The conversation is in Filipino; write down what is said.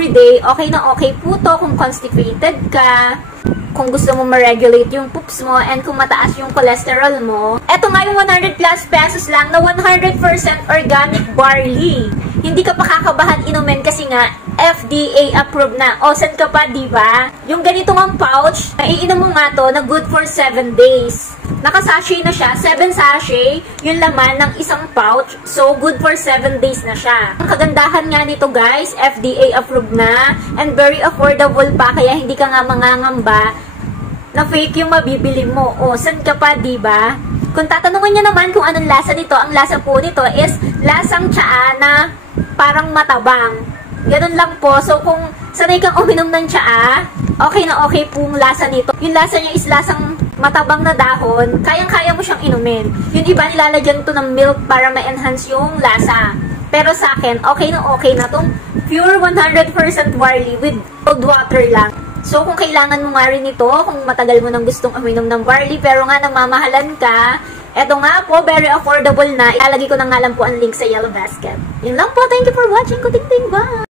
everyday, okay na okay po to kung constipated ka, kung gusto mo ma-regulate yung poops mo, and kung mataas yung cholesterol mo. Eto nga yung 100 plus pesos lang na 100% organic barley. Hindi ka pa kakabahan inumin kasi nga FDA approved na. O, saan ka pa, diba? Yung ganito ng pouch, naiinom mo nga to na good for 7 days. Naka-sachet na siya, 7 sachet yung laman ng isang pouch. So, good for 7 days na siya. Ang kagandahan nga nito guys, FDA approved na and very affordable pa, kaya hindi ka nga mangangamba na fake yung mabibili mo. O, saan ka pa, diba? Kung tatanungin nyo naman kung anong lasa nito, ang lasa po nito is lasang tsaa na parang matabang. Ganun lang po. So, kung sanay kang uminom ng tsaa, okay na okay pong lasa nito. Yung lasa niya is lasang matabang na dahon, kayang-kaya mo siyang inumin. Yung iba nilalagyan to ng milk para ma-enhance yung lasa. Pero sa akin, okay na tong pure 100% barley with cold water lang. So, kung kailangan mo nga rin ito, kung matagal mo nang gustong uminom ng barley, pero nga namamahalan ka, eto nga po, very affordable na. Ilalagay ko na nga lang po ang link sa Yellow Basket. Yun lang po. Thank you for watching. Kuting-ting. Bye!